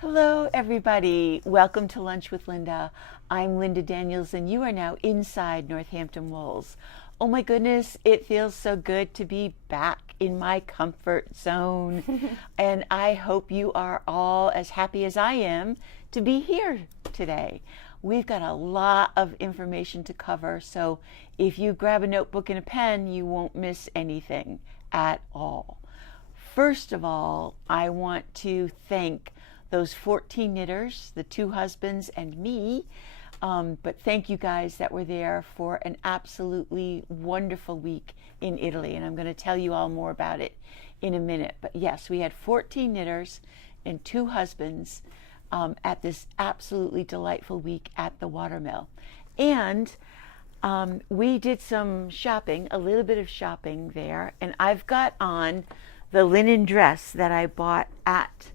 Hello, everybody. Welcome to Lunch with Linda. I'm Linda Daniels, and you are now inside Northampton Walls. Oh my goodness, it feels so good to be back in my comfort zone. And I hope you are all as happy as I am to be here today. We've got a lot of information to cover, so if you grab a notebook and a pen, you won't miss anything at all. First of all, I want to thank those 14 knitters, the two husbands and me, but thank you guys that were there for an absolutely wonderful week in Italy, and I'm going to tell you all more about it in a minute. But yes, we had 14 knitters and two husbands at this absolutely delightful week at the watermill. And we did some shopping, a little bit of shopping there, and I've got on the linen dress that I bought at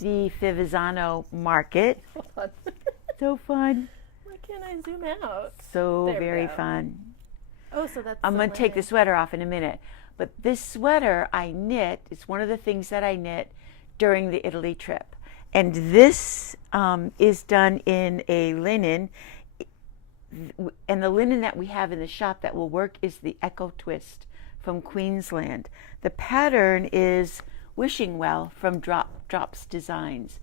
the Fivizzano market. Hold on. So fun. Why can't I zoom out? So There we very go. fun. Oh, so that's I'm the going to take the linen. sweater off in a minute. But this sweater I knit, it's one of the things that I knit during the Italy trip. And this is done in a linen. And the linen that we have in the shop that will work is the Echo Twist from Queensland. The pattern is Wishing Well from Drops Designs.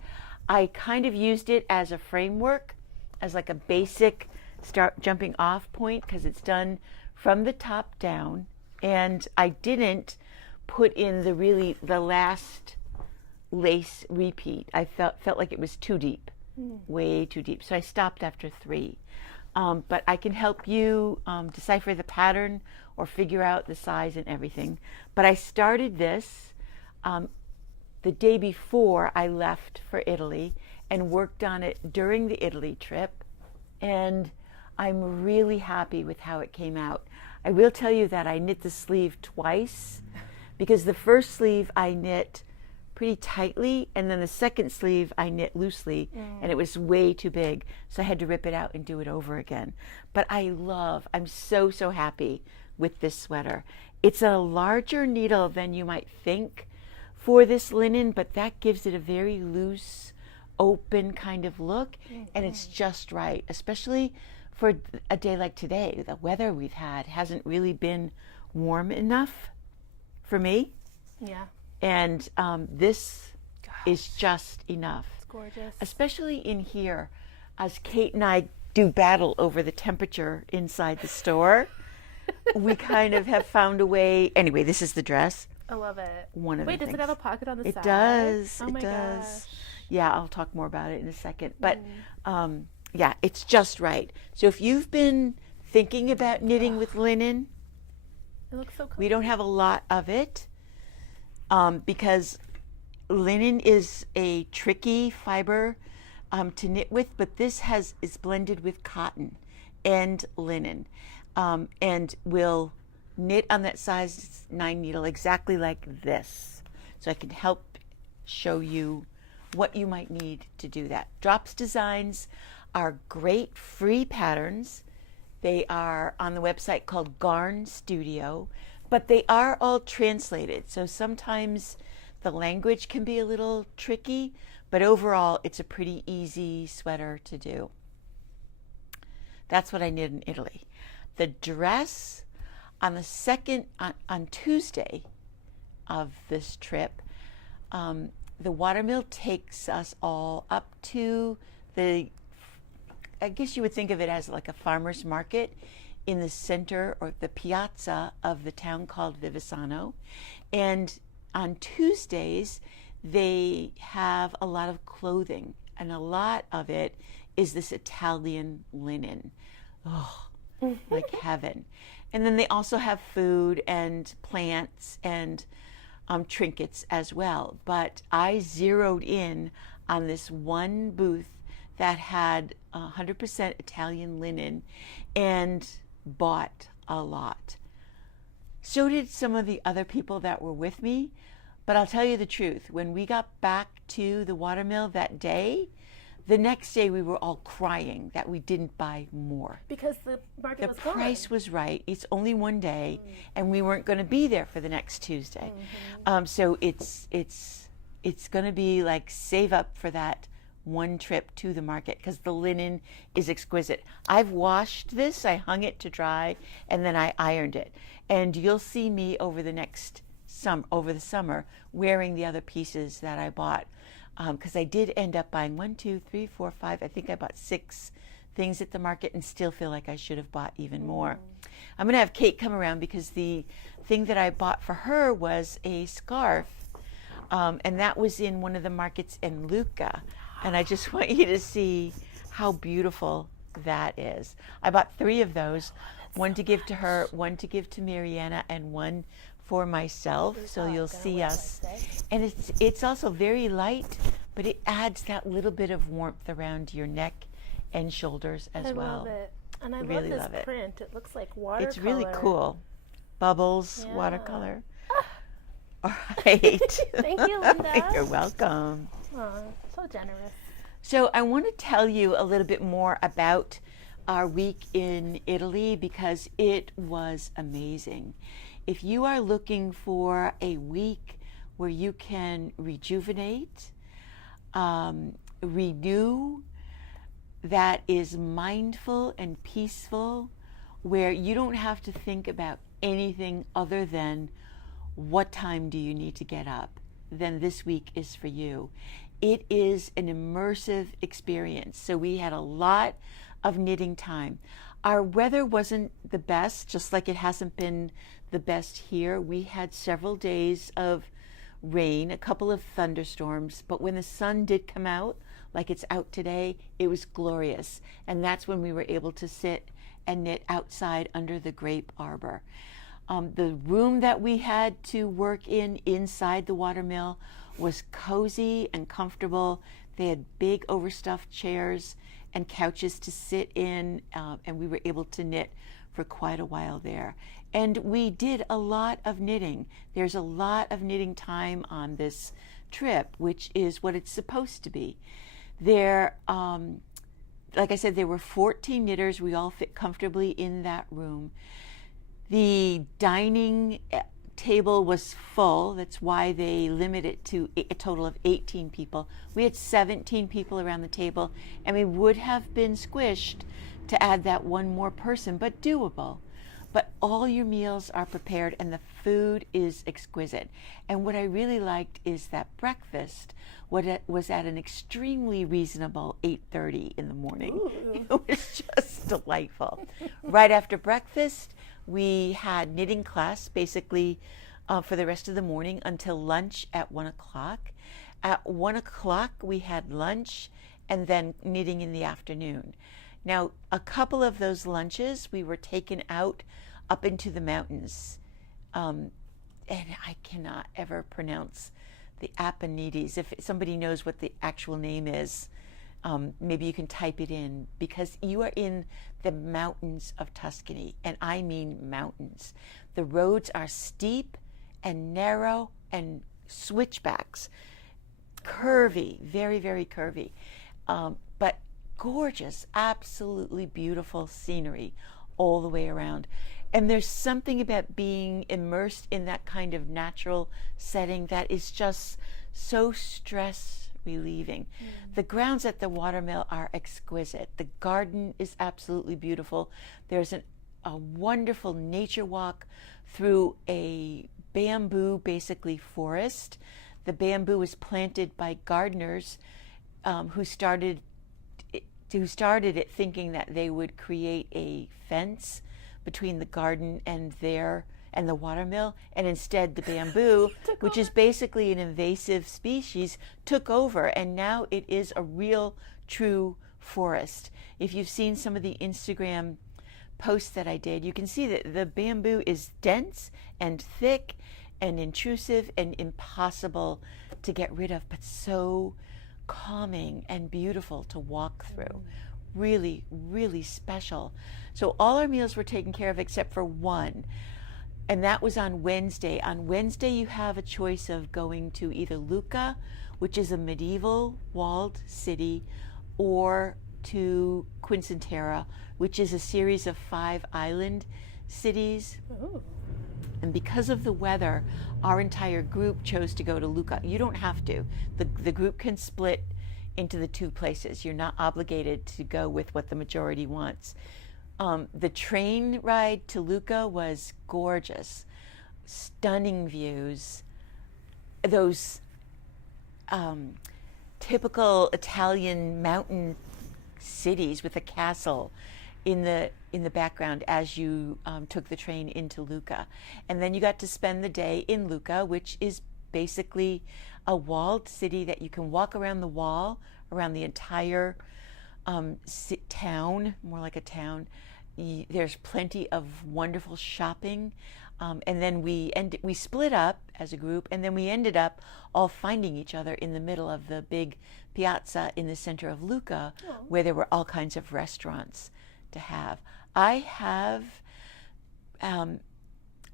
I kind of used it as a framework, as like a basic start jumping off point, because it's done from the top down, and I didn't put in the last lace repeat. I felt like it was too deep, way too deep. So I stopped after 3. But I can help you decipher the pattern or figure out the size and everything. But I started this the day before I left for Italy and worked on it during the Italy trip, and I'm really happy with how it came out. I will tell you that I knit the sleeve twice, because the first sleeve I knit pretty tightly, and then the second sleeve I knit loosely, and it was way too big, so I had to rip it out and do it over again. But I'm so happy with this sweater. It's a larger needle than you might think for this linen, but that gives it a very loose, open kind of look, and it's just right, especially for a day like today. The weather we've had hasn't really been warm enough for me, Yeah, and this is just enough, it's gorgeous. especially in here, as Kate and I do battle over the temperature inside the store. We kind of have found a way. Anyway, this is the dress. I love it. One of Wait, the does things. it have a pocket on the It side? does. Oh It my does. gosh. Yeah, I'll talk more about it in a second. But yeah, it's just right. So if you've been thinking about knitting with linen, It looks so cool. we don't have a lot of it because linen is a tricky fiber to knit with, but this is blended with cotton and linen, and will knit on that size 9 needle exactly like this. So I can help show you what you might need to do that. Drops Designs are great free patterns. They are on the website called Garn Studio, but they are all translated. So sometimes the language can be a little tricky, but overall it's a pretty easy sweater to do. That's what I knit in Italy. The dress on the second, on Tuesday of this trip, the watermill takes us all up to I guess you would think of it as like a farmer's market in the center or the piazza of the town called Vivizzano. And on Tuesdays, they have a lot of clothing, and a lot of it is this Italian linen. Oh, like heaven. And then they also have food and plants and trinkets as well. But I zeroed in on this one booth that had 100% Italian linen and bought a lot. So did some of the other people that were with me. But I'll tell you the truth, when we got back to the watermill that day, the next day we were all crying that we didn't buy more. Because the market The was gone. price was right. It's only one day, and we weren't going to be there for the next Tuesday. So it's going to be like save up for that one trip to the market because the linen is exquisite. I've washed this, I hung it to dry, and then I ironed it. And you'll see me over the summer wearing the other pieces that I bought, because I did end up buying 1, 2, 3, 4, 5. I think I bought 6 things at the market and still feel like I should have bought even more. I'm going to have Kate come around because the thing that I bought for her was a scarf, and that was in one of the markets in Lucca. And I just want you to see how beautiful that is. I bought 3 of those, one to give to her, one to give to Mariana, and one for myself. So you'll see us. And it's also very light, but it adds that little bit of warmth around your neck and shoulders as well. I love it. And I really love love this it. print. It looks like watercolor. It's really cool. Bubbles, Yeah. watercolor. All right. Thank you, Linda. You're welcome. Aw, so generous. So I want to tell you a little bit more about our week in Italy because it was amazing. If you are looking for a week where you can rejuvenate, renew, that is mindful and peaceful, where you don't have to think about anything other than what time do you need to get up, then this week is for you. It is an immersive experience. So we had a lot of knitting time. Our weather wasn't the best, just like it hasn't been the best here. We had several days of rain, a couple of thunderstorms, but when the sun did come out, like it's out today, it was glorious. And that's when we were able to sit and knit outside under the grape arbor. The room that we had to work in inside the watermill was cozy and comfortable. They had big overstuffed chairs and couches to sit in, and we were able to knit for quite a while there. And we did a lot of knitting. There's a lot of knitting time on this trip, which is what it's supposed to be. There, like I said, there were 14 knitters. We all fit comfortably in that room. The dining table was full. That's why they limit it to a total of 18 people. We had 17 people around the table, and we would have been squished to add that one more person, but doable. But all your meals are prepared, and the food is exquisite. And what I really liked is that breakfast was at an extremely reasonable 8:30 in the morning. Ooh. It was just delightful. Right after breakfast, we had knitting class basically for the rest of the morning until lunch at 1 o'clock. At 1 o'clock, we had lunch and then knitting in the afternoon. Now, a couple of those lunches, we were taken out up into the mountains. And I cannot ever pronounce the Apennines. If somebody knows what the actual name is, maybe you can type it in, because you are in the mountains of Tuscany, and I mean mountains. The roads are steep and narrow and switchbacks, curvy, very, very curvy, but gorgeous, absolutely beautiful scenery all the way around. And there's something about being immersed in that kind of natural setting that is just so stress relieving. The grounds at the watermill are exquisite. The garden is absolutely beautiful. There's a wonderful nature walk through a bamboo, basically, forest. The bamboo was planted by gardeners who started it thinking that they would create a fence between the garden and the watermill, and instead the bamboo, which is basically an invasive species, took over, and now it is a real, true forest. If you've seen some of the Instagram posts that I did, you can see that the bamboo is dense and thick and intrusive and impossible to get rid of, but so calming and beautiful to walk through. Really, really special. So all our meals were taken care of except for one, and that was on Wednesday. On Wednesday, you have a choice of going to either Lucca, which is a medieval walled city, or to Quinceanera, which is a series of 5 island cities. Ooh. And because of the weather, our entire group chose to go to Lucca. You don't have to. The group can split into the two places. You're not obligated to go with what the majority wants. The train ride to Lucca was gorgeous. Stunning views. Those typical Italian mountain cities with a castle in the background as you took the train into Lucca. And then you got to spend the day in Lucca, which is basically a walled city that you can walk around the wall, around the entire town, more like a town. There's plenty of wonderful shopping. And then we split up as a group, and then we ended up all finding each other in the middle of the big piazza in the center of Lucca, where there were all kinds of restaurants to have. I have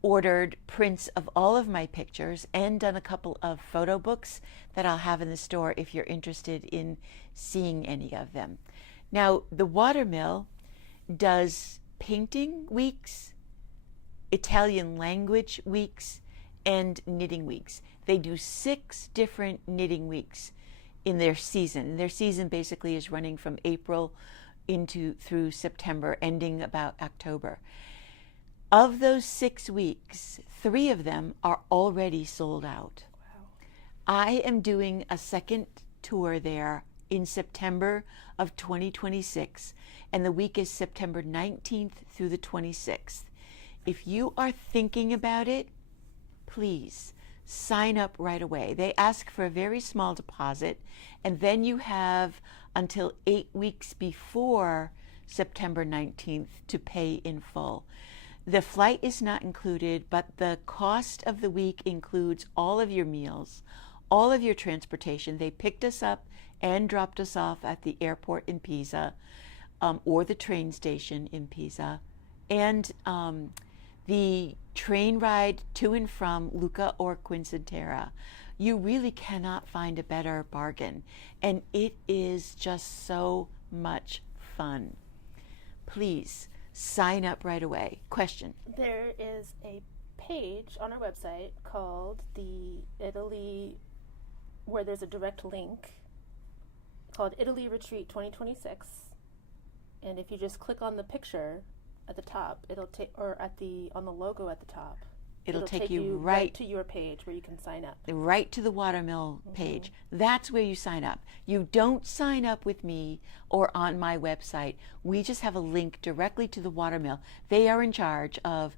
ordered prints of all of my pictures and done a couple of photo books that I'll have in the store if you're interested in seeing any of them. Now, the Watermill does painting weeks, Italian language weeks, and knitting weeks. They do 6 different knitting weeks in their season. Their season basically is running from April through September, ending about October. Of those 6 weeks, 3 of them are already sold out. Wow. I am doing a second tour there in September of 2026, and the week is September 19th through the 26th. If you are thinking about it, please sign up right away. They ask for a very small deposit, and then you have until 8 weeks before September 19th to pay in full. The flight is not included, but the cost of the week includes all of your meals, all of your transportation. They picked us up and dropped us off at the airport in Pisa, or the train station in Pisa, and the train ride to and from Lucca or Quinceterra. You really cannot find a better bargain, and it is just so much fun. Please sign up right away. Question? There is a page on our website called the Italy, where there's a direct link called Italy Retreat 2026. And if you just click on the picture at the top, it'll take, or on the logo at the top, It'll take you right to your page where you can sign up. Right to the Watermill page. That's where you sign up. You don't sign up with me or on my website. We just have a link directly to the Watermill. They are in charge of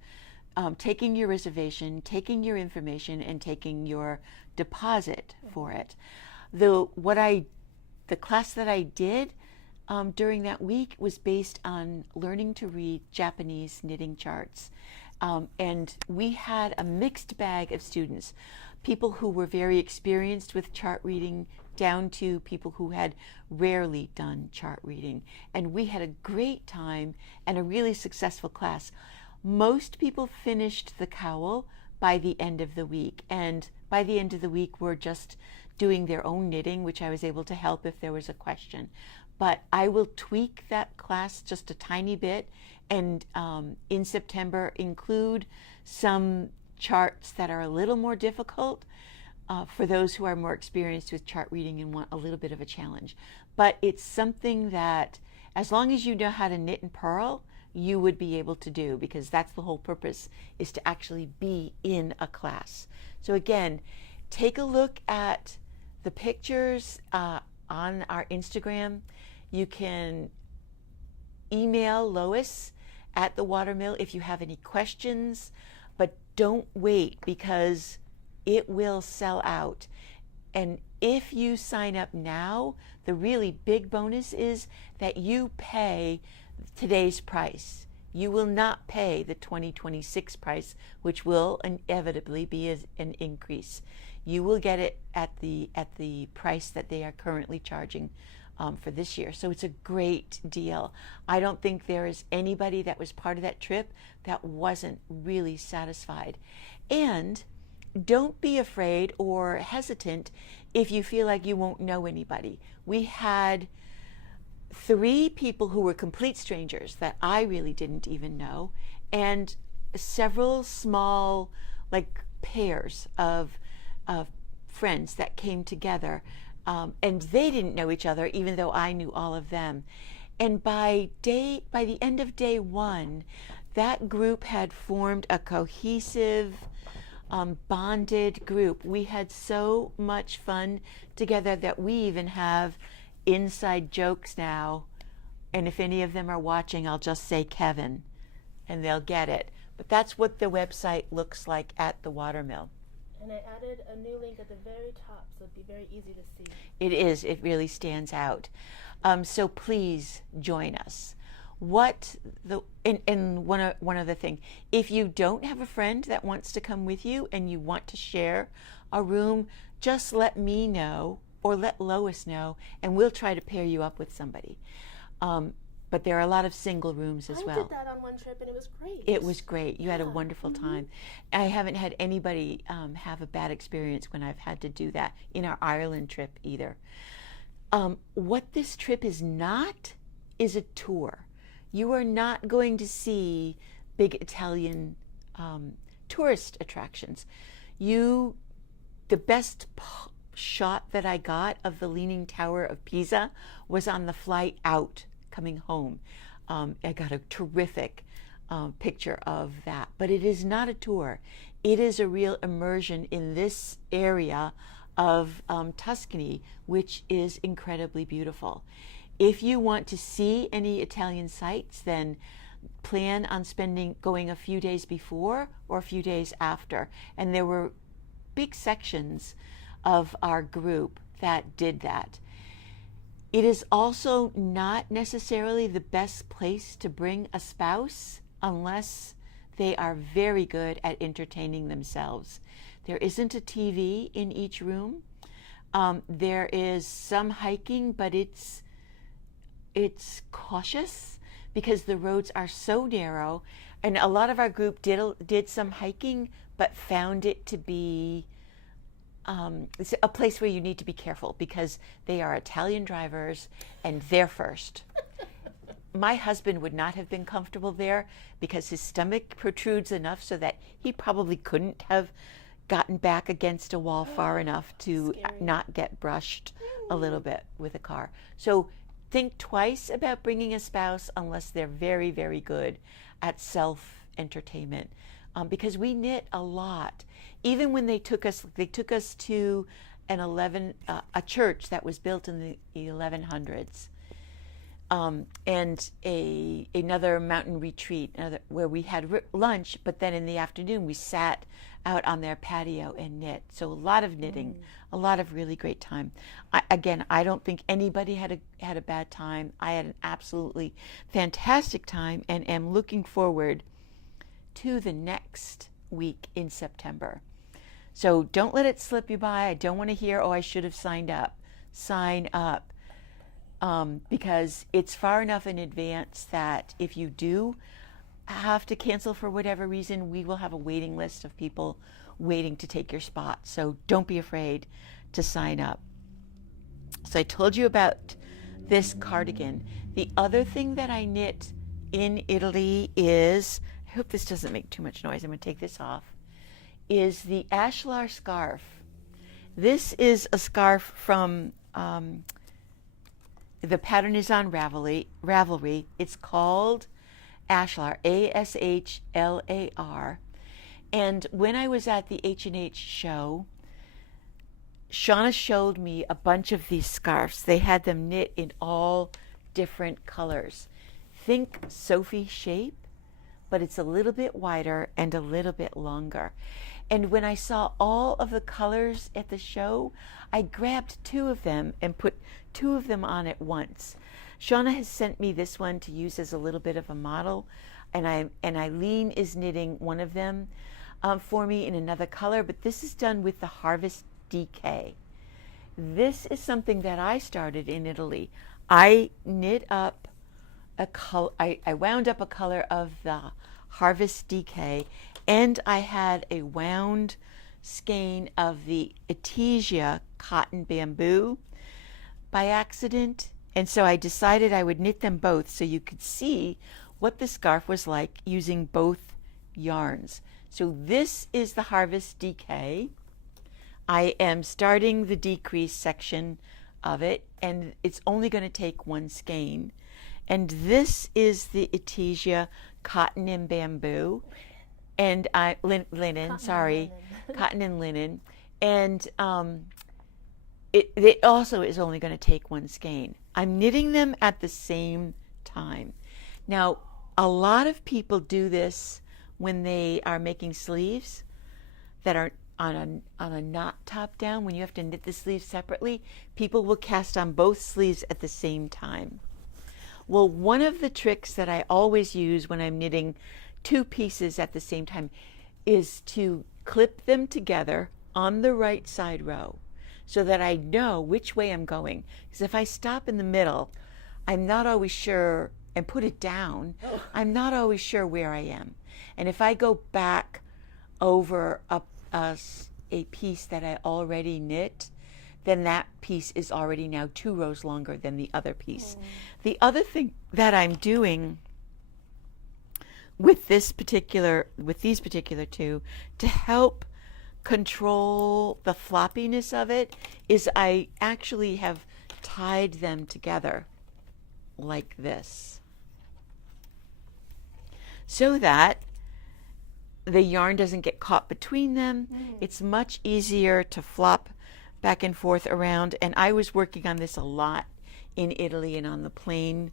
taking your reservation, taking your information, and taking your deposit for it. The class that I did during that week was based on learning to read Japanese knitting charts. And we had a mixed bag of students, people who were very experienced with chart reading down to people who had rarely done chart reading. And we had a great time and a really successful class. Most people finished the cowl by the end of the week, and by the end of the week were just doing their own knitting, which I was able to help if there was a question. But I will tweak that class just a tiny bit, and in September include some charts that are a little more difficult for those who are more experienced with chart reading and want a little bit of a challenge. But it's something that, as long as you know how to knit and purl, you would be able to do, because that's the whole purpose, is to actually be in a class. So again, take a look at the pictures on our Instagram. You can email Lois at the Watermill if you have any questions, but don't wait, because it will sell out. And if you sign up now, the really big bonus is that you pay today's price. You will not pay the 2026 price, which will inevitably be an increase. You will get it at the price that they are currently charging for this year. So it's a great deal. I don't think there is anybody that was part of that trip that wasn't really satisfied. And don't be afraid or hesitant if you feel like you won't know anybody. We had 3 people who were complete strangers that I really didn't even know, and several small pairs of friends that came together. And they didn't know each other, even though I knew all of them. And by the end of day one, that group had formed a cohesive, bonded group. We had so much fun together that we even have inside jokes now. And if any of them are watching, I'll just say Kevin, and they'll get it. But that's what the website looks like at the Watermill. And I added a new link at the very top, so it'd be very easy to see. It is. It really stands out. So please join us. And one other thing, if you don't have a friend that wants to come with you and you want to share a room, just let me know or let Lois know, and we'll try to pair you up with somebody. But there are a lot of single rooms as well. I did that on one trip, and it was great. It was great. You had a wonderful time. I haven't had anybody have a bad experience when I've had to do that in our Ireland trip either. What this trip is not is a tour. You are not going to see big Italian tourist attractions. The best shot that I got of the Leaning Tower of Pisa was on the flight out coming home. I got a terrific picture of that. But it is not a tour. It is a real immersion in this area of Tuscany, which is incredibly beautiful. If you want to see any Italian sites, then plan on going a few days before or a few days after. And there were big sections of our group that did that. It is also not necessarily the best place to bring a spouse unless they are very good at entertaining themselves. There isn't a TV in each room. There is some hiking, but it's cautious because the roads are so narrow. And a lot of our group did some hiking, but found it to be it's a place where you need to be careful because they are Italian drivers and they're first. My husband would not have been comfortable there because his stomach protrudes enough so that he probably couldn't have gotten back against a wall far enough to not get brushed a little bit with a car. So think twice about bringing a spouse unless they're very, very good at self-entertainment. Because we knit a lot. Even when they took us to a church that was built in the 1100s, and another mountain retreat where we had lunch, but then in the afternoon we sat out on their patio and knit. So a lot of knitting, a lot of really great time. I don't think anybody had a bad time. I had an absolutely fantastic time and am looking forward to the next week in September. So don't let it slip you by. I don't want to hear, oh, I should have signed up. Sign up. Because it's far enough in advance that if you do have to cancel for whatever reason, we will have a waiting list of people waiting to take your spot. So don't be afraid to sign up. So I told you about this cardigan. The other thing that I knit in Italy is, I hope this doesn't make too much noise, I'm going to take this off, is the ashlar scarf. This is a scarf from, the pattern is on Ravelry. It's called Ashlar, Ashlar. And when I was at the H&H show, Shauna showed me a bunch of these scarves. They had them knit in all different colors. Think Sophie shape, but it's a little bit wider and a little bit longer. And when I saw all of the colors at the show, I grabbed two of them and put two of them on at once. Shauna has sent me this one to use as a little bit of a model, and Eileen is knitting one of them for me in another color, but this is done with the Harvest DK. This is something that I started in Italy. I knit up a color, I wound up a color of the Harvest DK, and I had a wound skein of the Artesia cotton bamboo by accident, and so I decided I would knit them both so you could see what the scarf was like using both yarns. So this is the Harvest DK. I am starting the decrease section of it, and it's only going to take one skein. And this is the Artesia Cotton and Bamboo, and linen, sorry, cotton and linen. And it also is only going to take one skein. I'm knitting them at the same time. Now, a lot of people do this when they are making sleeves that are on a knot top down. When you have to knit the sleeves separately, people will cast on both sleeves at the same time. Well, one of the tricks that I always use when I'm knitting two pieces at the same time is to clip them together on the right side row so that I know which way I'm going. Because if I stop in the middle, I'm not always sure, and put it down, I'm not always sure where I am. And if I go back over a piece that I already knit, then that piece is already now 2 rows longer than the other piece. The other thing that I'm doing with these particular two to help control the floppiness of it is I actually have tied them together like this so that the yarn doesn't get caught between them. It's much easier to flop back and forth around, and I was working on this a lot in Italy and on the plane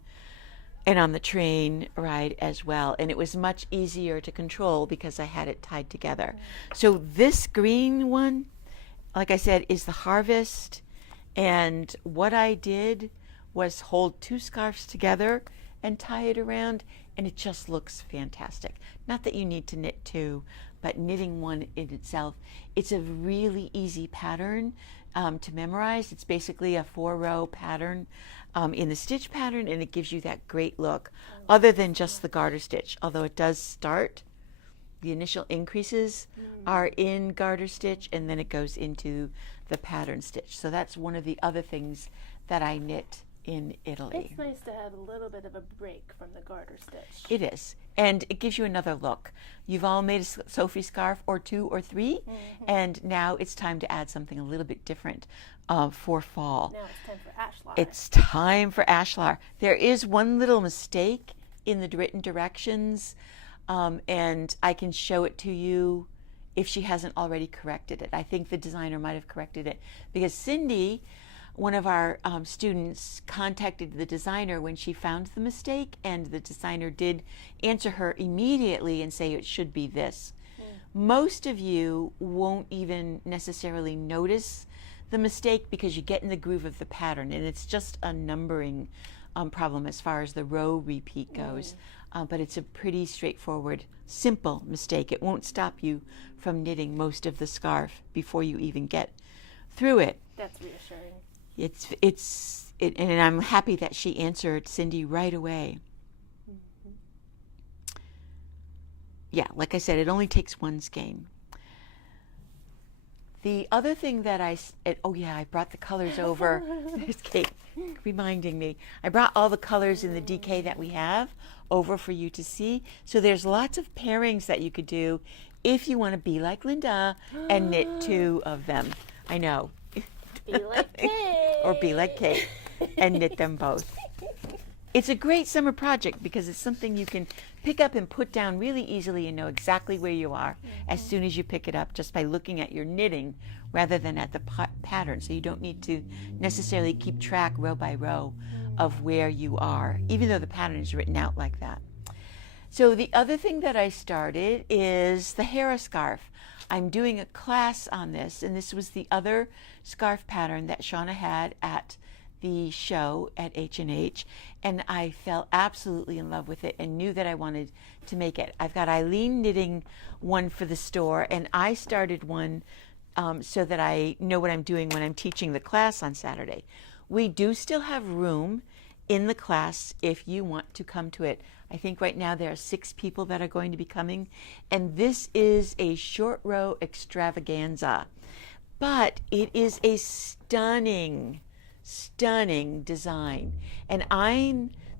and on the train ride as well, and it was much easier to control because I had it tied together. So this green one, like I said, is the Harvest, and what I did was hold 2 scarves together and tie it around, and it just looks fantastic. Not that you need to knit 2, but knitting one in itself, it's a really easy pattern to memorize. It's basically a 4-row pattern in the stitch pattern, and it gives you that great look, other than just the garter stitch, although it does start, the initial increases are in garter stitch, and then it goes into the pattern stitch. So that's one of the other things that I knit in Italy. It's nice to have a little bit of a break from the garter stitch. It is, and it gives you another look. You've all made a Sophie scarf or 2 or 3, and now it's time to add something a little bit different for fall. Now it's time for ashlar. It's time for ashlar. There is one little mistake in the written directions, and I can show it to you if she hasn't already corrected it. I think the designer might have corrected it because Cindy, one of our students, contacted the designer when she found the mistake, and the designer did answer her immediately and say it should be this. Most of you won't even necessarily notice the mistake because you get in the groove of the pattern, and it's just a numbering problem as far as the row repeat goes. But it's a pretty straightforward, simple mistake. It won't stop you from knitting most of the scarf before you even get through it. That's reassuring. And I'm happy that she answered Cindy right away. Yeah, like I said, it only takes one skein. The other thing that I brought the colors over. There's Kate reminding me. I brought all the colors in the DK that we have over for you to see. So there's lots of pairings that you could do if you want to be like Linda and knit 2 of them. I know. Be like Kate. Or be like Kate and knit them both. It's a great summer project because it's something you can pick up and put down really easily and know exactly where you are as soon as you pick it up, just by looking at your knitting rather than at the pattern. So you don't need to necessarily keep track row by row of where you are, even though the pattern is written out like that. So the other thing that I started is the Hera scarf. I'm doing a class on this, and this was the other scarf pattern that Shauna had at the show at H&H, and I fell absolutely in love with it and knew that I wanted to make it. I've got Eileen knitting one for the store, and I started one so that I know what I'm doing when I'm teaching the class on Saturday. We do still have room in the class if you want to come to it. I think right now there are 6 people that are going to be coming, and this is a short row extravaganza, but it is a stunning design. And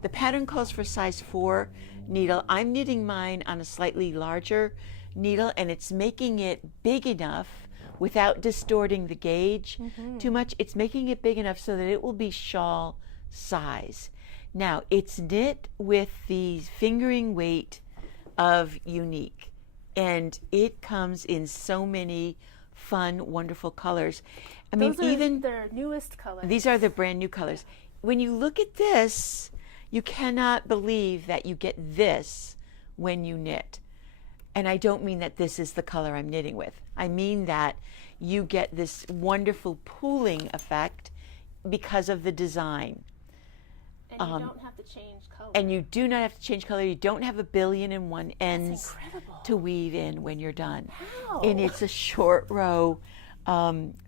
the pattern calls for size 4 needle. I'm knitting mine on a slightly larger needle, and it's making it big enough without distorting the gauge too much. It's making it big enough so that it will be shawl size. Now, it's knit with the fingering weight of Unique, and it comes in so many fun, wonderful colors. I mean, Those are even their newest colors. these are the brand new colors. When you look at this, you cannot believe that you get this when you knit. And I don't mean that this is the color I'm knitting with. I mean that you get this wonderful pooling effect because of the design. And you don't have to change color. And you do not have to change color. You don't have 1,000,000,001 ends That's incredible. to weave in when you're done. How? And it's a short row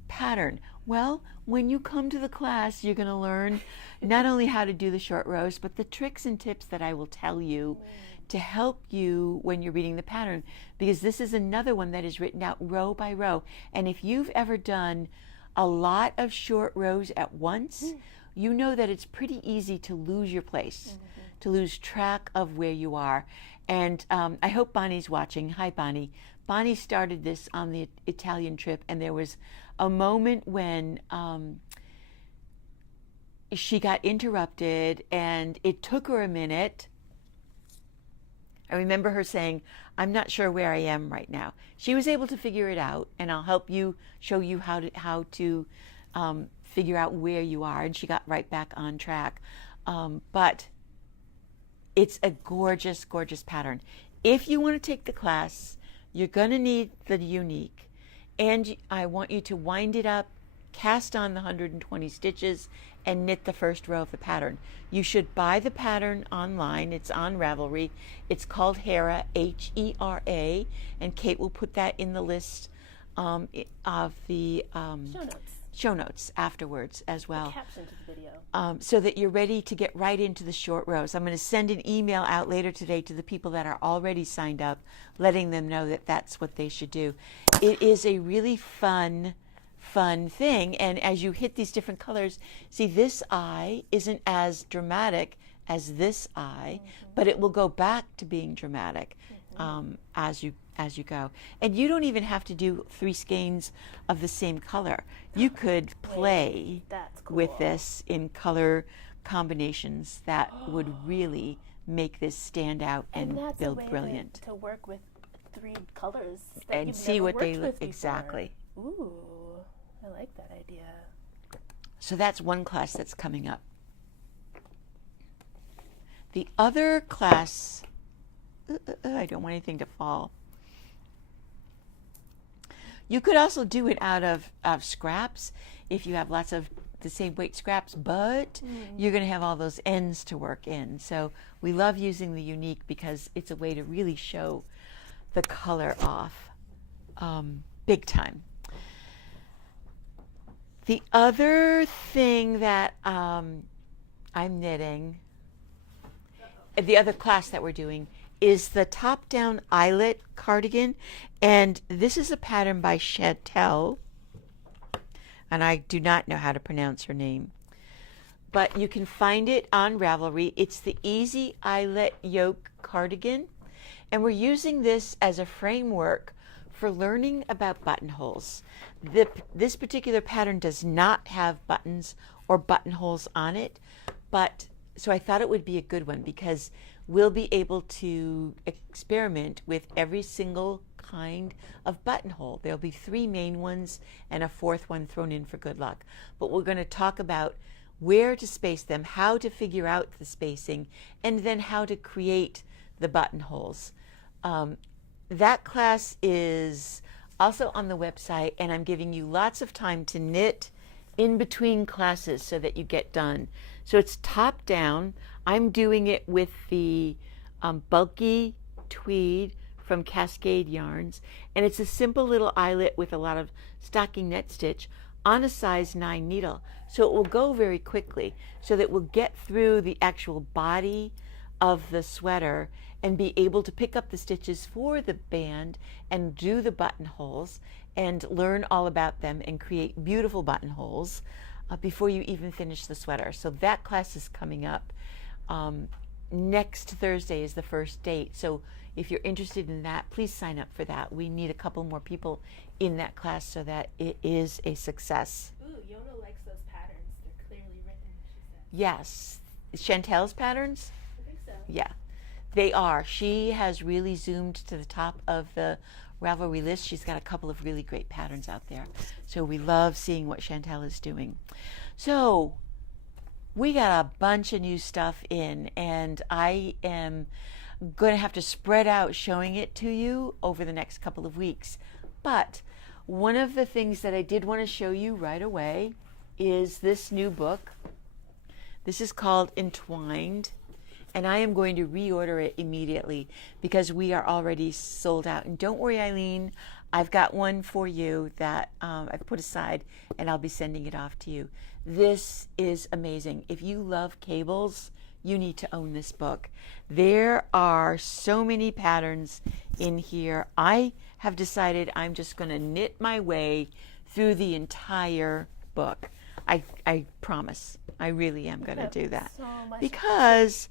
pattern. Well, when you come to the class, you're going to learn not only how to do the short rows, but the tricks and tips that I will tell you to help you when you're reading the pattern, because this is another one that is written out row by row. And if you've ever done a lot of short rows at once, you know that it's pretty easy to lose your place, to lose track of where you are. And I hope Bonnie's watching. Hi, Bonnie. Bonnie started this on the Italian trip, and there was a moment when she got interrupted, and it took her a minute. I remember her saying, "I'm not sure where I am right now." She was able to figure it out, and I'll help you, show you how to figure out where you are, and she got right back on track. But it's a gorgeous, gorgeous pattern. If you want to take the class, you're going to need the Unique, and I want you to wind it up, cast on the 120 stitches, and knit the first row of the pattern. You should buy the pattern online. It's on Ravelry. It's called Hera, H-E-R-A, and Kate will put that in the list of the show notes afterwards as well. Caption to the video. So that you're ready to get right into the short rows. I'm going to send an email out later today to the people that are already signed up, letting them know that that's what they should do. It is a really fun thing, and as you hit these different colors, see, this eye isn't as dramatic as this eye, but it will go back to being dramatic as you go. And you don't even have to do 3 skeins of the same color. You could play with this in color combinations that would really make this stand out and that's build a way brilliant. to work with 3 colors that And you've see never what they worked look with before. exactly. Ooh, I like that idea. So that's one class that's coming up. The other class, I don't want anything to fall. You could also do it out of scraps if you have lots of the same weight scraps, but you're going to have all those ends to work in. So we love using the Unique because it's a way to really show the color off big time. The other thing that I'm knitting, the other class that we're doing, is the Top Down Eyelet Cardigan. And this is a pattern by Chantel. And I do not know how to pronounce her name. But you can find it on Ravelry. It's the Easy Eyelet Yoke Cardigan. And we're using this as a framework for learning about buttonholes. This particular pattern does not have buttons or buttonholes on it, but so I thought it would be a good one because we'll be able to experiment with every single kind of buttonhole. There'll be 3 main ones and a 4th one thrown in for good luck. But we're going to talk about where to space them, how to figure out the spacing, and then how to create the buttonholes. That class is also on the website, and I'm giving you lots of time to knit in between classes so that you get done. So it's top down. I'm doing it with the bulky tweed from Cascade Yarns, and it's a simple little eyelet with a lot of stocking net stitch on a size 9 needle. So it will go very quickly so that we'll get through the actual body of the sweater and be able to pick up the stitches for the band and do the buttonholes and learn all about them and create beautiful buttonholes before you even finish the sweater. So that class is coming up. next Thursday is the first date. So if you're interested in that, please sign up for that. We need a couple more people in that class so that it is a success. Ooh, Yona likes those patterns. They're clearly written, she said. Yes. Chantel's patterns? I think so. Yeah, they are. She has really zoomed to the top of the Ravelry list. She's got a couple of really great patterns out there. So we love seeing what Chantel is doing. So we got a bunch of new stuff in, and I am going to have to spread out showing it to you over the next couple of weeks. But one of the things that I did want to show you right away is this new book. This is called Entwined, and I am going to reorder it immediately because we are already sold out. And don't worry, Eileen, I've got one for you that I've put aside, and I'll be sending it off to you. This is amazing. If you love cables, you need to own this book. There are so many patterns in here. I have decided I'm just going to knit my way through the entire book. I promise. I really am going to do that. So much because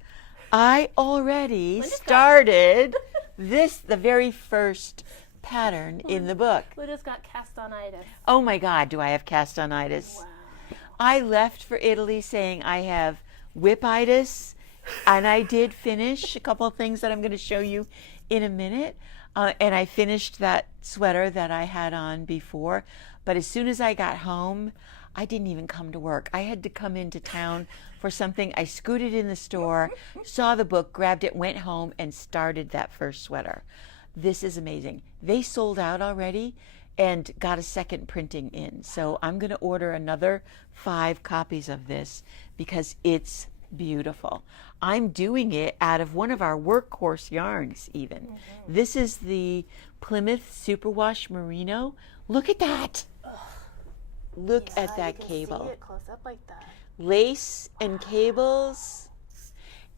I already started the very first pattern in the book. We just got cast-on-itis. Oh my God, do I have cast-on-itis. Wow. I left for Italy saying I have whip-itis, and I did finish a couple of things that I'm going to show you in a minute. And I finished that sweater that I had on before. But as soon as I got home, I didn't even come to work. I had to come into town for something. I scooted in the store, saw the book, grabbed it, went home, and started that first sweater. This is amazing. They sold out already and got a second printing in. So I'm going to order another 5 copies of this because it's beautiful. I'm doing it out of one of our workhorse yarns even. Mm-hmm. This is the Plymouth Superwash Merino. Look at that. Look at that cable. See it close up like that. Lace and cables.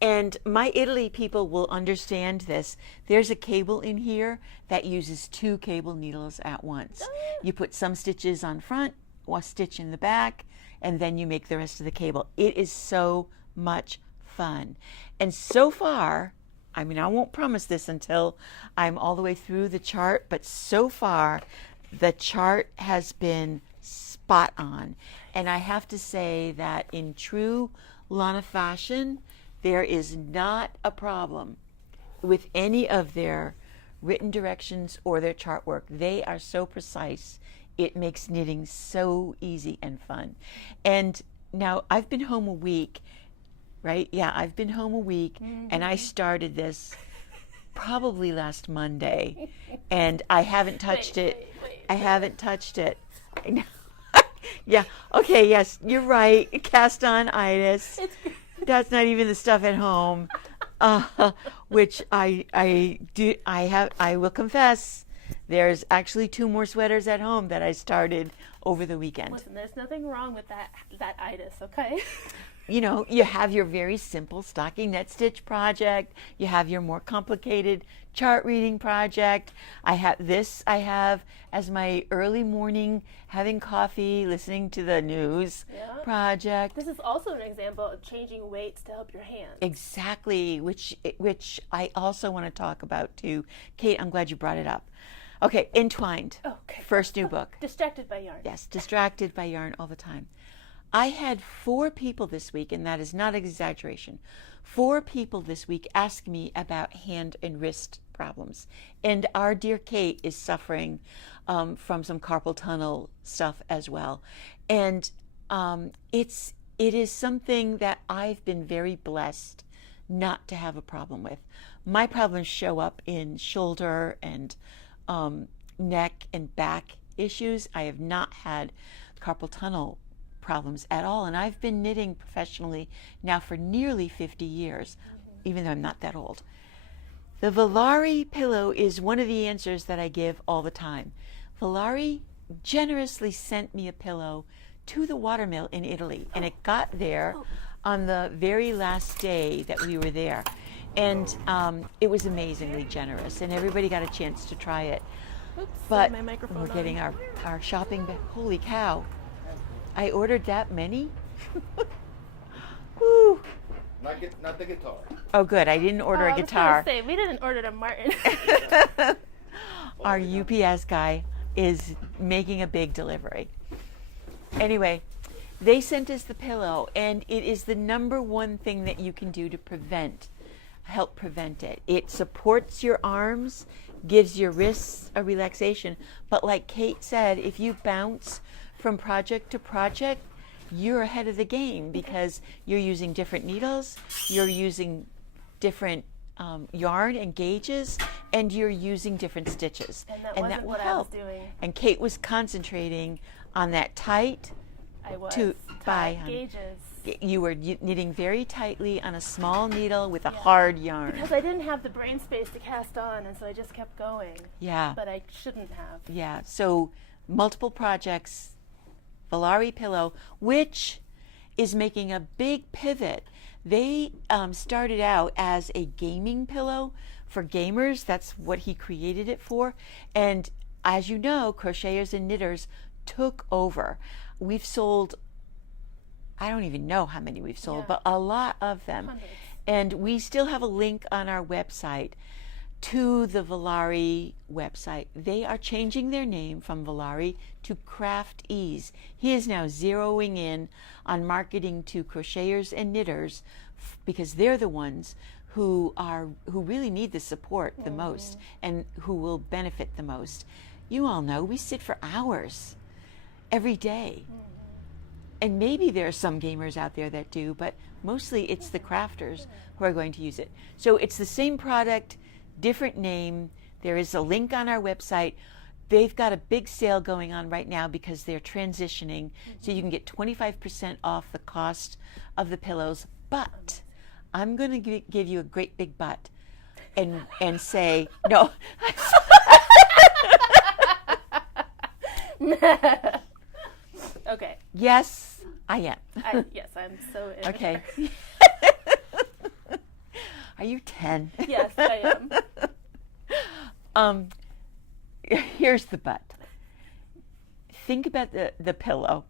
And my Italy people will understand this. There's a cable in here that uses 2 cable needles at once. You put some stitches on front, 1 stitch in the back, and then you make the rest of the cable. It is so much fun. And so far, I mean, I won't promise this until I'm all the way through the chart, but so far, the chart has been spot on. And I have to say that in true Lana fashion, there is not a problem with any of their written directions or their chart work. They are so precise. It makes knitting so easy and fun. And now I've been home a week, right? Yeah, I've been home a week, and I started this probably last Monday, and I haven't touched it. I haven't touched it. I know. Yeah. Okay. Yes, you're right. Cast-on-itis. That's not even the stuff at home, which I will confess. There's actually 2 more sweaters at home that I started over the weekend. Listen, there's nothing wrong with that itis, okay? You know, you have your very simple stocking net stitch project. You have your more complicated chart reading project. I have as my early morning having coffee, listening to the news project. This is also an example of changing weights to help your hands. Exactly, which I also want to talk about too. Kate, I'm glad you brought it up. Okay, Entwined. Okay. First new book. Distracted by yarn. Yes, distracted by yarn all the time. I had 4 people this week, and that is not exaggeration. 4 people this week ask me about hand and wrist problems. And our dear Kate is suffering from some carpal tunnel stuff as well. And it is something that I've been very blessed not to have a problem with. My problems show up in shoulder and neck and back issues. I have not had carpal tunnel problems at all, and I've been knitting professionally now for nearly 50 years, even though I'm not that old. The Volare pillow is one of the answers that I give all the time. Volare generously sent me a pillow to the watermill in Italy, and it got there on the very last day that we were there, and it was amazingly generous, and everybody got a chance to try it. Oops, but my microphone we're getting our shopping back. Holy cow. I ordered that many? Woo. Not the guitar. Oh, good. I didn't order a guitar. I was gonna say, we didn't order a Martin. Our UPS guy is making a big delivery. Anyway, they sent us the pillow, and it is the number one thing that you can do to help prevent it. It supports your arms, gives your wrists a relaxation. But like Kate said, if you bounce from project to project, you're ahead of the game because you're using different needles, you're using different yarn and gauges, and you're using different stitches. And that will help. I was doing. And Kate was concentrating on that tight gauges. You were knitting very tightly on a small needle with a hard yarn. Because I didn't have the brain space to cast on, and so I just kept going. Yeah. But I shouldn't have. Yeah. So multiple projects, Volare pillow, which is making a big pivot. They started out as a gaming pillow for gamers. That's what he created it for. And as you know, crocheters and knitters took over. We've sold, I don't even know how many we've sold, but a lot of them. Hundreds. And we still have a link on our website to the Volare website. They are changing their name from Volare to Craft Ease. He is now zeroing in on marketing to crocheters and knitters because they're the ones who really need the support the most and who will benefit the most. You all know we sit for hours every day. And maybe there are some gamers out there that do, but mostly it's the crafters who are going to use it. So it's the same product, different name. There is a link on our website. They've got a big sale going on right now because they're transitioning. So you can get 25% off the cost of the pillows. But I'm going to give you a great big but and say, no. Okay. Yes, I am. Yes, I'm so in. Okay. Are you 10? Yes, I am. Here's the but. Think about the pillow,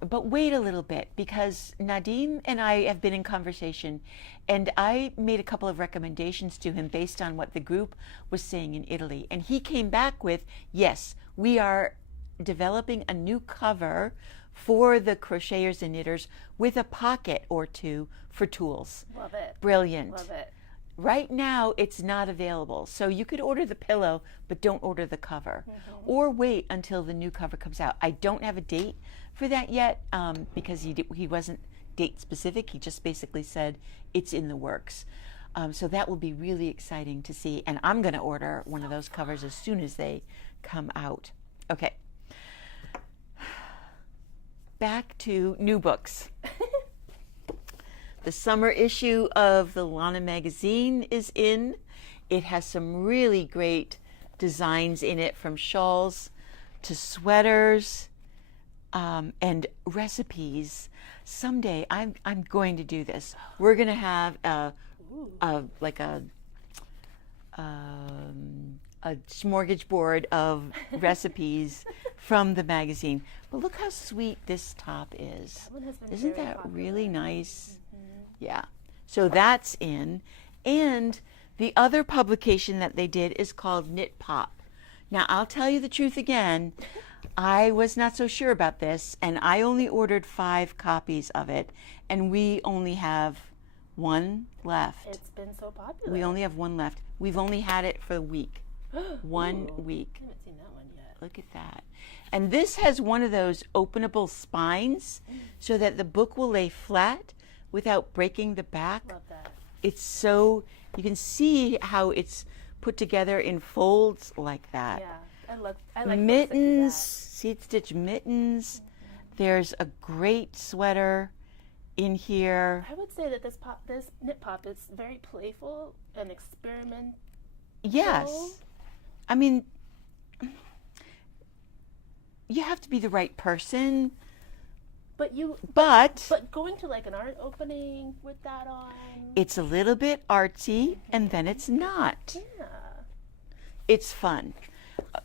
but wait a little bit because Nadim and I have been in conversation, and I made a couple of recommendations to him based on what the group was saying in Italy, and he came back with, yes, we are developing a new cover for the crocheters and knitters with a pocket or two for tools. Love it. Brilliant. Love it. Right now, it's not available. So you could order the pillow, but don't order the cover. Or wait until the new cover comes out. I don't have a date for that yet because he wasn't date specific. He just basically said it's in the works. So that will be really exciting to see. And I'm going to order one of those covers as soon as they come out. Okay. Back to new books. The summer issue of the Lana magazine is in. It has some really great designs in it, from shawls to sweaters and recipes. Someday I'm going to do this. We're going to have a smorgasbord of recipes from the magazine. But look how sweet this top is. That one has been Isn't very that popular. really nice? Yeah. So that's in. And the other publication that they did is called Knit Pop. Now, I'll tell you the truth again. I was not so sure about this, and I only ordered 5 copies of it, and we only have 1 left. It's been so popular. We only have 1 left. We've only had it for a week. 1 week. I haven't seen that one yet. Look at that. And this has one of those openable spines so that the book will lay flat without breaking the back. Love that. It's so, you can see how it's put together in folds like that. Yeah, I like Mittens, seed stitch mittens. There's a great sweater in here. I would say that this Knit Pop is very playful and experimental. Yes. I mean, you have to be the right person. But going to like an art opening with that on. It's a little bit artsy, and then it's not. Yeah. It's fun.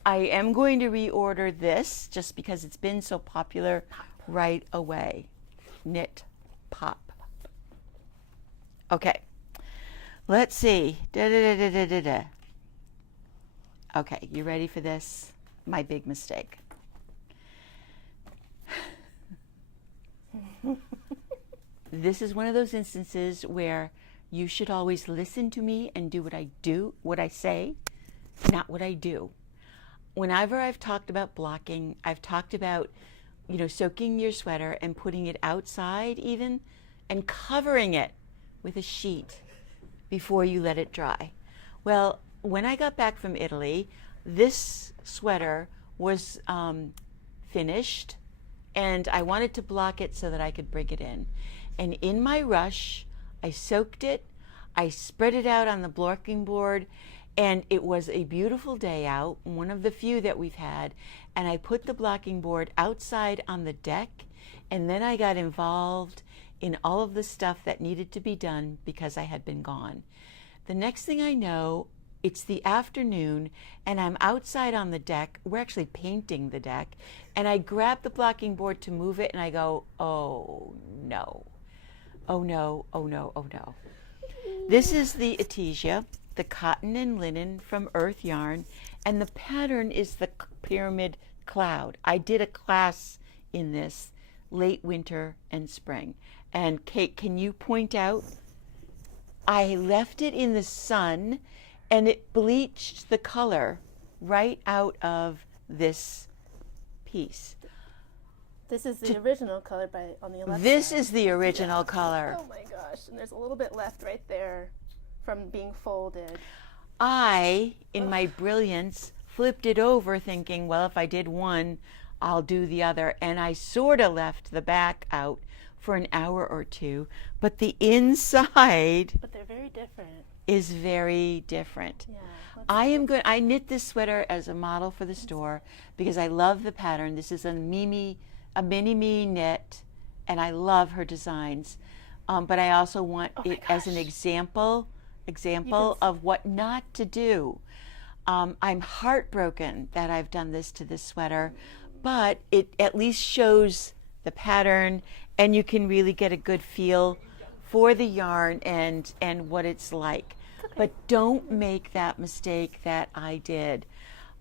I am going to reorder this just because it's been so popular right away. Knit Pop. Okay. Let's see. Da, da, da, da, da, da. Okay, you ready for this? My big mistake. This is one of those instances where you should always listen to me and do what I say, not what I do. Whenever I've talked about blocking, I've talked about, soaking your sweater and putting it outside even and covering it with a sheet before you let it dry. Well, when I got back from Italy, this sweater was finished, and I wanted to block it so that I could bring it in. And in my rush, I soaked it, I spread it out on the blocking board, and it was a beautiful day out, one of the few that we've had, and I put the blocking board outside on the deck, and then I got involved in all of the stuff that needed to be done because I had been gone. The next thing I know, it's the afternoon, and I'm outside on the deck. We're actually painting the deck, and I grab the blocking board to move it, and I go, oh no, oh no, oh no, oh no. This is the Artesia, the cotton and linen from Earth Yarn, and the pattern is the pyramid cloud. I did a class in this late winter and spring. And Kate, can you point out? I left it in the sun, and it bleached the color right out of this piece. This is the original color on the left This side. is the original color. Oh my gosh, and there's a little bit left right there from being folded. I, in my brilliance, flipped it over thinking, well, if I did one, I'll do the other. And I sort of left the back out for an hour or two, but the inside But they're very different. is very different. Yeah. I knit this sweater as a model for the store because I love the pattern. This is a mini-me knit, and I love her designs. But I also want it as an example of what not to do. I'm heartbroken that I've done this to this sweater, but it at least shows the pattern, and you can really get a good feel for the yarn and what it's like. But don't make that mistake that I did.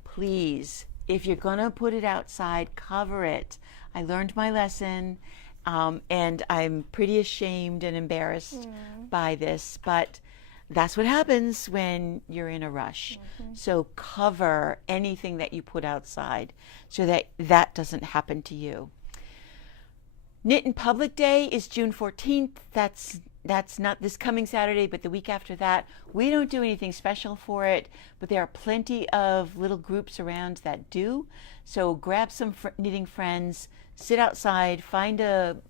Please, if you're gonna put it outside, cover it. I learned my lesson, and I'm pretty ashamed and embarrassed by this, but that's what happens when you're in a rush. So cover anything that you put outside so that that doesn't happen to you. Knit in Public Day is June 14th. That's not this coming Saturday, but the week after that. We don't do anything special for it, but there are plenty of little groups around that do. So grab some knitting friends, sit outside, find an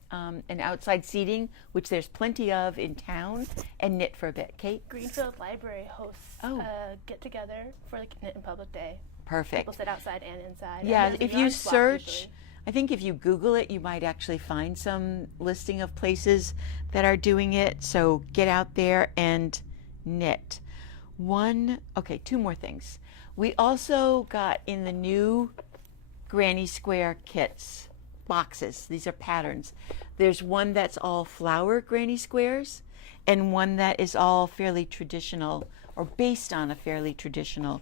outside seating, which there's plenty of in town, and knit for a bit. Kate? Greenfield Library hosts a get-together for the Knit in Public Day. Perfect. People sit outside and inside. Yeah, And there's if a you yarn swap search, usually. I think if you Google it, you might actually find some listing of places that are doing it. So get out there and knit. Two more things. We also got in the new Granny Square kits, boxes. These are patterns. There's one that's all flower Granny Squares and one that is all fairly traditional or based on a fairly traditional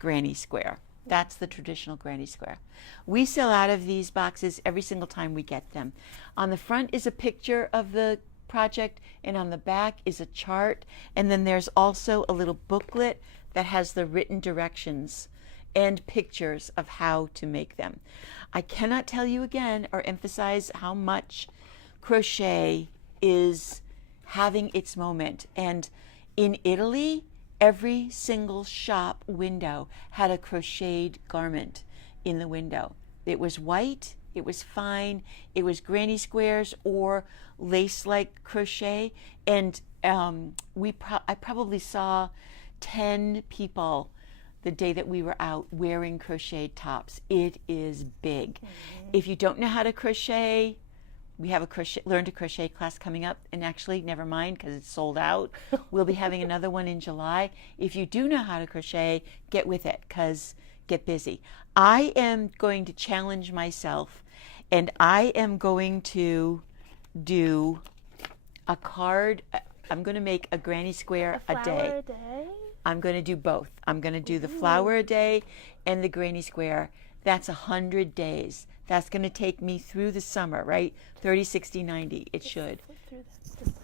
Granny Square. That's the traditional Granny Square. We sell out of these boxes every single time we get them. On the front is a picture of the project, and on the back is a chart, and then there's also a little booklet that has the written directions and pictures of how to make them. I cannot tell you again or emphasize how much crochet is having its moment. And in Italy, every single shop window had a crocheted garment in the window. It was white, it was fine, it was granny squares or lace-like crochet, and I probably saw 10 people the day that we were out wearing crocheted tops. It is big. If you don't know how to crochet, we have a learn to crochet class coming up, and actually, never mind, because it's sold out. We'll be having another one in July. If you do know how to crochet, get with it, because get busy. I am going to challenge myself, and I am going to do a card, I'm going to make a granny square A a flower day. a day? I'm going to do both. I'm going to do the flower a day and the granny square. That's 100 days. That's going to take me through the summer, right? 30, 60, 90. It should. Flip through this, just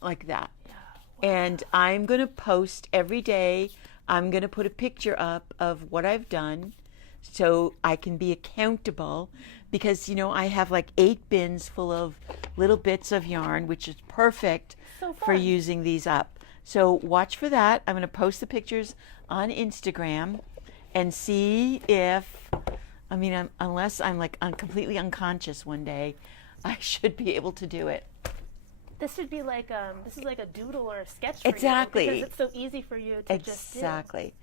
Like that. yeah. And I'm going to post every day. I'm going to put a picture up of what I've done so I can be accountable, because, you know, I have like 8 bins full of little bits of yarn, which is perfect So for fun. using these up. So watch for that. I'm going to post the pictures on Instagram and see if, I mean, unless I'm like completely unconscious one day, I should be able to do it. This should be like this is like a doodle or a sketch for Exactly. you, because it's so easy for you to just do. Exactly.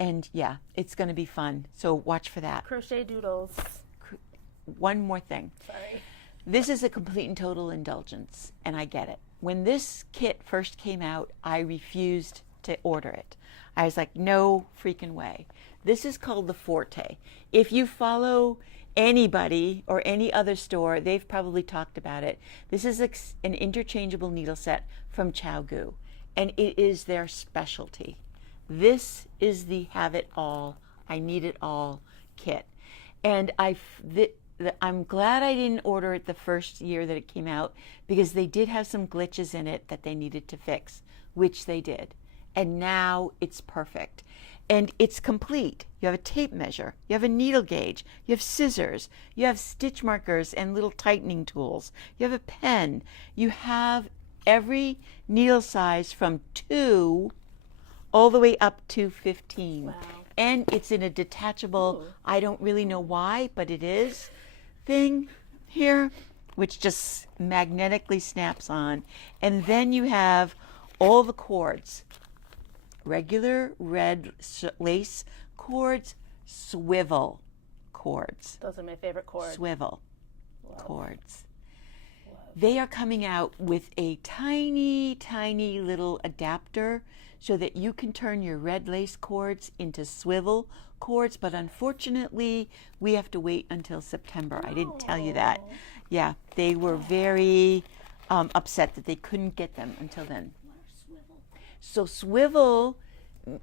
And yeah, it's going to be fun. So watch for that. Crochet doodles. One more thing. Sorry. This is a complete and total indulgence, and I get it. When this kit first came out, I refused to order it. I was like, no freaking way. This is called the Forte. If you follow anybody or any other store, they've probably talked about it. This is an interchangeable needle set from ChowGoo, and it is their specialty. This is the have it all, I need it all kit. And I'm glad I didn't order it the first year that it came out, because they did have some glitches in it that they needed to fix, which they did. And now it's perfect. And it's complete. You have a tape measure, you have a needle gauge, you have scissors, you have stitch markers and little tightening tools, you have a pen, you have every needle size from 2 all the way up to 15. Wow. And it's in a detachable, I don't really know why, but it is, thing here, which just magnetically snaps on. And then you have all the cords. Regular red lace cords, swivel cords. Those are my favorite cords. Swivel Love. cords. They are coming out with a tiny, tiny little adapter so that you can turn your red lace cords into swivel cords, but unfortunately, we have to wait until September. I didn't tell you that. Yeah, they were very upset that they couldn't get them until then. So swivel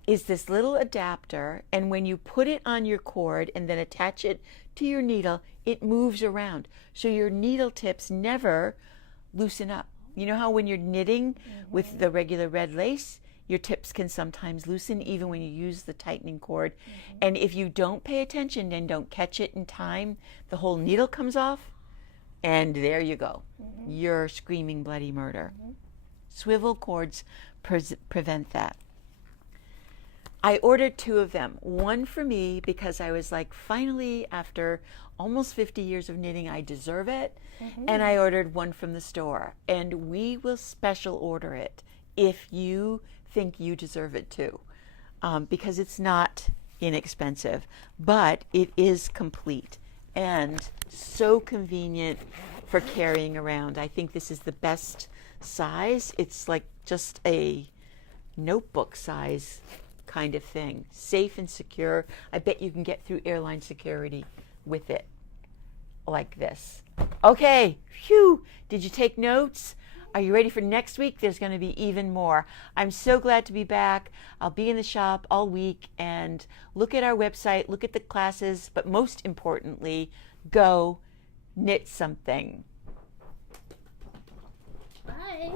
is this little adapter, and when you put it on your cord and then attach it to your needle, it moves around. So your needle tips never loosen up. You know how when you're knitting with the regular red lace, your tips can sometimes loosen even when you use the tightening cord. And if you don't pay attention and don't catch it in time, the whole needle comes off, and there you go. You're screaming bloody murder. Swivel cords prevent that. I ordered 2 of them. One for me because I was like, finally, after almost 50 years of knitting, I deserve it. And I ordered one from the store. And we will special order it if you think you deserve it too. Because it's not inexpensive, but it is complete and so convenient for carrying around. I think this is the best size. It's like just a notebook size kind of thing. Safe and secure. I bet you can get through airline security with it like this. Okay, phew, did you take notes? Are you ready for next week? There's going to be even more. I'm so glad to be back. I'll be in the shop all week, and look at our website, look at the classes, but most importantly, go knit something. Bye.